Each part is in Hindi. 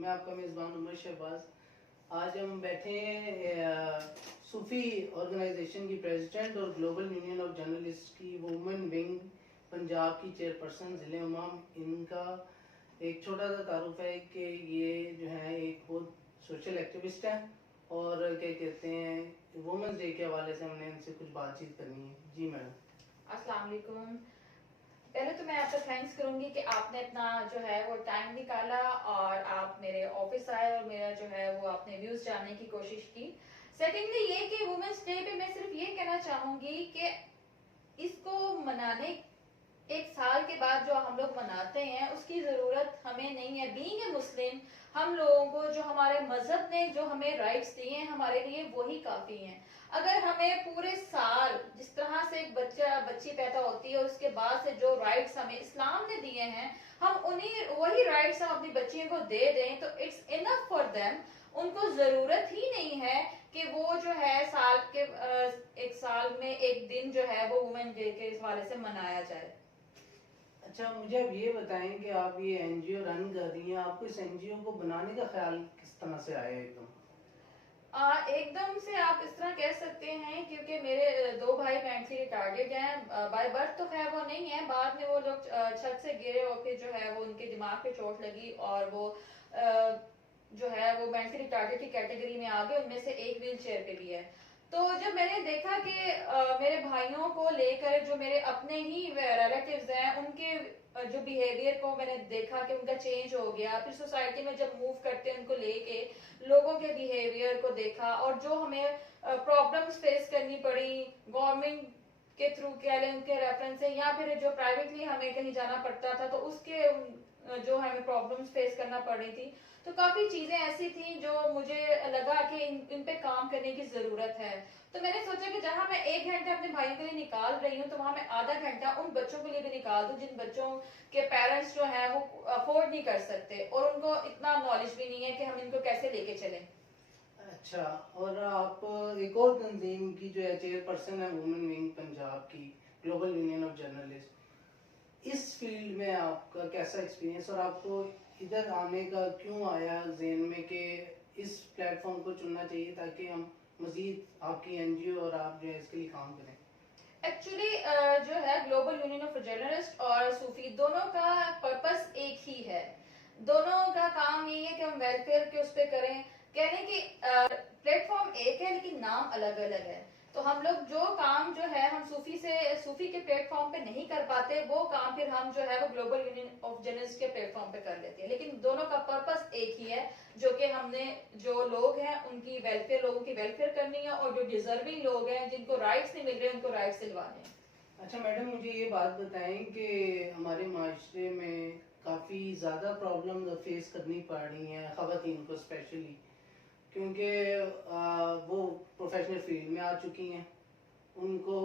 मैं आपका मेज़बान उमर शहबाज। आज हम बैठे हैं सूफी ऑर्गेनाइजेशन की प्रेसिडेंट और ग्लोबल यूनियन ऑफ जर्नलिस्ट की वुमेन विंग पंजाब की चेयरपर्सन ज़िले उमाम। इनका एक छोटा सा तारुफ है कि ये जो है एक बहुत सोशल एक्टिविस्ट है और क्या कहते हैं वुमेंस डे के हवाले से हमने इनसे कुछ बातचीत करनी है। जी मैडम। अस्सलाम वालेकुम। पहले तो मैं आपका थैंक्स करूंगी कि आपने अपना जो है वो टाइम निकाला और आप मेरे ऑफिस आए और मेरा जो है वो आपने व्यूज जानने की कोशिश की। सेकेंडली ये कि वुमेन्स डे पे मैं सिर्फ ये कहना चाहूंगी कि इसको मनाने एक साल के बाद जो हम लोग मनाते हैं उसकी जरूरत हमें नहीं है। बीइंग ए मुस्लिम हम लोगों को जो हमारे मजहब ने जो हमें राइट्स दिए हैं हमारे लिए वही काफी हैं। अगर हमें पूरे साल जिस तरह से एक बच्ची पैदा होती है और उसके बाद से जो राइट्स हमें इस्लाम ने दिए हैं हम उन्हीं वही राइट्स हम अपनी बच्चियों को दे दें तो इट्स इनफ फॉर देम। उनको जरूरत ही नहीं है कि वो जो है साल के एक साल में एक दिन जो है वो वुमेन डे के इस वाले से मनाया जाए। अच्छा, मुझे अब ये बताएं कि आप ये एनजीओ रन कर रही हैं, आपको इस एनजीओ को बनाने का ख्याल किस तरह से आया एकदम? एकदम से आप इस तरह कह सकते हैं क्योंकि मेरे दो भाई मेंटली रिटार्डेड हैं। बाय बर्थ तो खैर वो नहीं है, बाद में वो लोग छत से गिरे और फिर जो है वो उनके दिमाग पे चोट लगी और वो जो है वो मेंटली रिटार्डेड की कैटेगरी में आ गए। उनमें से एक व्हील चेयर पे भी है। तो जब मैंने देखा कि मेरे भाइयों को लेकर जो मेरे अपने ही रिलेटिव्स हैं उनके जो बिहेवियर को मैंने देखा कि उनका चेंज हो गया। फिर सोसाइटी में जब मूव करते हैं उनको लेके लोगों के बिहेवियर को देखा और जो हमें प्रॉब्लम्स फेस करनी पड़ी गवर्नमेंट के थ्रू कह लें उनके रेफरेंस से या फिर जो प्राइवेटली हमें कहीं जाना पड़ता था तो उसके जो हमें प्रॉब्लम्स फेस करना पड़ रही थी। तो काफी चीजें ऐसी थी जो मुझे लगा कि इन पे काम करने की जरूरत है। तो मैंने सोचा कि जहां मैं एक घंटा अपने भाइयों के लिए निकाल रही हूँ तो वहां मैं आधा घंटा उन बच्चों के लिए भी निकाल दूं जिन बच्चों के पेरेंट्स जो है वो अफोर्ड नहीं कर सकते और उनको इतना नॉलेज भी नहीं है कि हम इनको कैसे लेके चलें। अच्छा, और आप एक और तंजीम की जो है चेयरपर्सन है वुमेन विंग पंजाब की ग्लोबल यूनियन ऑफ जर्नलिस्ट, इस फील्ड में आपका कैसा एक्सपीरियंस और आपको इधर आने का क्यों आया ज़हन में कि इस प्लेटफॉर्म को चुनना चाहिए ताकि हम मजीद आपकी एनजीओ और आप जो है इसके लिए काम करें? एक्चुअली जो है ग्लोबल यूनियन ऑफ जर्नलिस्ट और सूफी दोनों का पर्पस एक ही है। दोनों का काम यही है कि हम वेलफेयर के उस पे करें। कहने की प्लेटफॉर्म एक है लेकिन नाम अलग अलग है। तो हम लोग जो काम जो है हम सूफी के प्लेटफॉर्म पे नहीं कर पाते वो काम फिर हम जो है वो ग्लोबल यूनियन ऑफ जर्नलिस्ट के प्लेटफॉर्म पे कर लेते हैं। लेकिन दोनों का पर्पस एक ही है जो कि हमने जो लोग हैं उनकी वेलफेयर लोगों की वेलफेयर करनी है और जो डिजर्विंग लोग हैं जिनको राइट्स नहीं मिल रहे उनको राइट्स दिलवाने हैं। अच्छा मैडम, मुझे ये बात बताएं कि हमारे माशरे में काफ़ी ज़्यादा प्रॉब्लम फेस करनी पड़ रही हैं ख़वातीन को स्पेशली, क्योंकि वो प्रोफेशनल फील्ड में आ चुकी हैं। उनको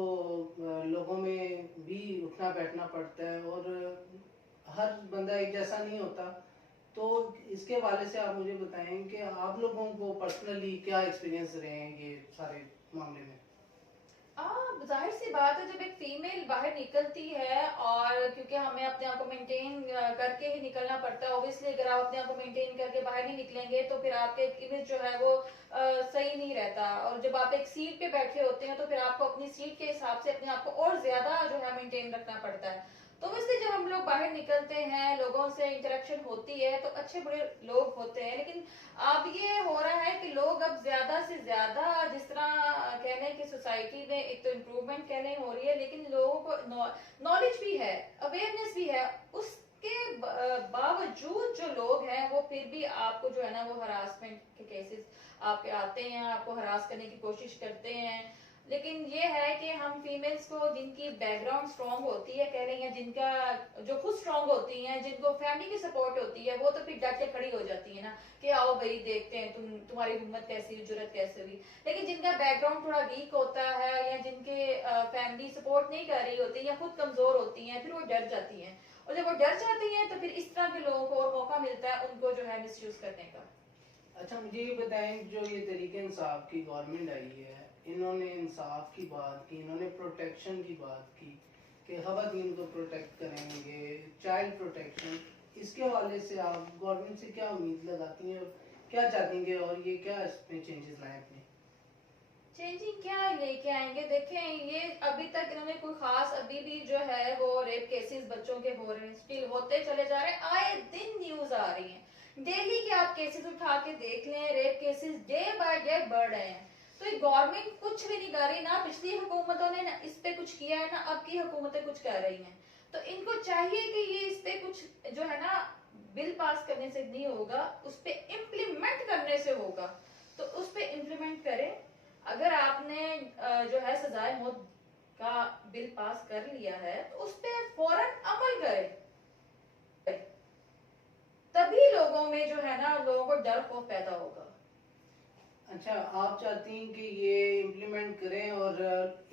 लोगों में भी उठना बैठना पड़ता है और हर बंदा एक जैसा नहीं होता। तो इसके हवाले से आप मुझे बताएं कि आप लोगों को पर्सनली क्या एक्सपीरियंस रहे हैं ये सारे मामले में? जाहिर सी बात है जब एक फीमेल बाहर निकलती है और क्योंकि हमें अपने आप को मेंटेन करके ही निकलना पड़ता है। ऑब्वियसली अगर आप अपने आप को मेंटेन करके बाहर नहीं निकलेंगे तो फिर आपके इमेज जो है वो सही नहीं रहता। और जब आप एक सीट पे बैठे होते हैं तो फिर आपको अपनी सीट के हिसाब से अपने आप को और ज्यादा जो है मेंटेन रखना पड़ता है। तो इसलिए जब हम लोग बाहर निकलते हैं लोगों से इंटरेक्शन होती है तो अच्छे बुरे लोग होते हैं। लेकिन अब ये हो रहा है कि लोग अब ज्यादा से ज्यादा जिस तरह कहने की सोसाइटी में एक तो इम्प्रूवमेंट कहने हो रही है लेकिन लोगों को नॉलेज भी है अवेयरनेस भी है उसके बावजूद जो लोग हैं वो फिर भी आपको जो है ना वो हरासमेंट के केसेस आपके आते हैं आपको हरास करने की कोशिश करते हैं। लेकिन ये है कि हम फीमेल्स को जिनकी बैकग्राउंड स्ट्रांग होती है कह रही हैं जिनका जो खुद स्ट्रांग होती हैं जिनको फैमिली की सपोर्ट होती है वो तो फिर डट के खड़ी हो जाती है ना कि आओ भाई देखते हैं तुम्हारी हिम्मत कैसी हुई जुर्रत कैसे हुई। लेकिन जिनका बैकग्राउंड थोड़ा वीक होता है या जिनके फैमिली सपोर्ट नहीं कर रही होती या खुद कमजोर होती हैं फिर वो डर जाती हैं और जब वो डर जाती हैं तो फिर इस तरह के लोगों को और मौका मिलता है उनको जो है मिसयूज करने का। अच्छा मुझे ये बताएं, जो ये तरीके इंसाफ की गवर्नमेंट आई है, इन्होंने इंसाफ की बात की, इन्होंने प्रोटेक्शन की बात की कि खवातीन को प्रोटेक्ट करेंगे, चाइल्ड प्रोटेक्शन, इसके हवाले से आप गवर्नमेंट से क्या उम्मीद लगाती हैं, क्या चाहेंगे, और ये क्या इसमें चेंजेस लाए अपने? चेंजिंग क्या लेके आएंगे? देखें, ये अभी तक इन्होंने कोई खास, अभी भी जो है वो रेप केसेस बच्चों के हो रहे हैं, स्टिल होते चले जा रहे हैं, आए दिन न्यूज आ रही है, डेली के आप केसेस उठा के देख लें, rape cases day by day बढ़ रहे हैं। तो ये गवर्नमेंट कुछ भी नहीं कर रही, ना पिछली हुकूमतों ने ना इस पे कुछ किया है, ना अब की हुकूमतें कुछ कर रही हैं। तो इनको चाहिए कि ये इस पे कुछ जो है ना, बिल पास करने से नहीं होगा, उस पे इम्प्लीमेंट करने से होगा। तो उस पे इम्प्लीमेंट करें। अगर आपने जो है सजाए मौत का बिल पास कर लिया है तो उस पर फौरन अमल करें, तभी लोगों में जो है ना, लोगों को डर खौफ पैदा होगा। अच्छा आप चाहती हैं कि ये इम्प्लीमेंट करें और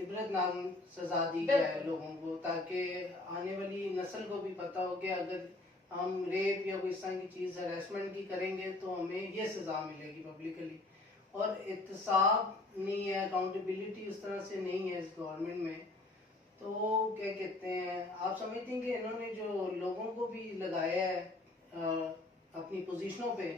इबरतनाक सजा दी बिल्कुल। जाए लोगों को, ताकि आने वाली नस्ल को भी पता हो कि अगर हम रेप या कोई इस तरह की चीज़ हरेसमेंट की करेंगे तो हमें ये सजा मिलेगी पब्लिकली। और एहतसाब नहीं है, अकाउंटेबिलिटी उस तरह से नहीं है इस गवर्नमेंट में। तो क्या कहते हैं, आप समझती हैं कि इन्होंने जो लोगों को भी लगाया है अपनी पोजीशनों पे,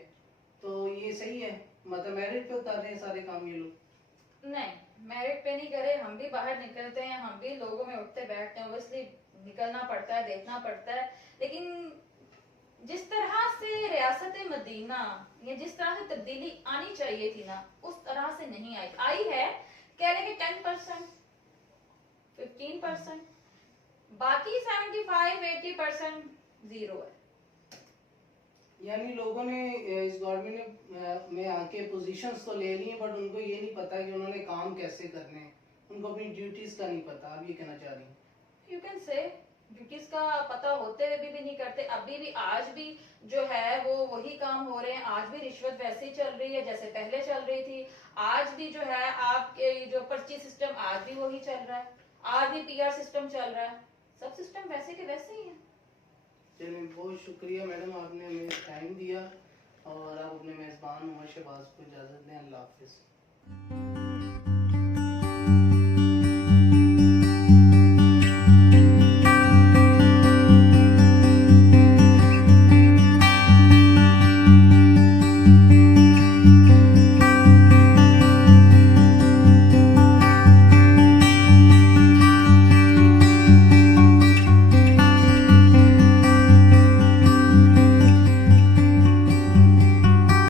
तो ये सही है? मतलब मेरिट पे कर रहे हैं सारे काम ये लोग? नहीं, मेरिट पे नहीं करे, हम भी बाहर निकलते हैं, हम भी लोगों में उठते बैठते हैं, ऑब्वियसली निकलना पड़ता है, देखना पड़ता है। लेकिन जिस तरह से रियासत मदीना या जिस तरह से तब्दीली आनी चाहिए थी ना, उस तरह से नहीं आई। आई है, कह रहे हैं 10%, 15%, बाकी 75-80% जीरो है। यानी लोगों ने इस गवर्नमेंट में आके पोजीशंस तो ले ली हैं, बट उनको ये नहीं पता कि उन्होंने काम कैसे करने हैं, उनको अपनी ड्यूटीज का नहीं पता। आप ये कहना चाह रही हैं? यू कैन से ड्यूटीज का पता होते हुए भी नहीं करते। अभी भी, आज भी जो है वो वही काम हो रहे हैं, आज भी रिश्वत वैसे ही चल रही है जैसे पहले चल रही थी। आज भी जो है आपके जो पर्ची सिस्टम, आज भी वही चल रहा है, आज भी पीआर सिस्टम चल रहा है, सब सिस्टम वैसे के वैसे ही है। चलिए बहुत शुक्रिया मैडम, आपने हमें टाइम दिया, और आप अपने मेज़बान उमर शहबाज को इजाज़त दें। अल्लाह हाफिज़।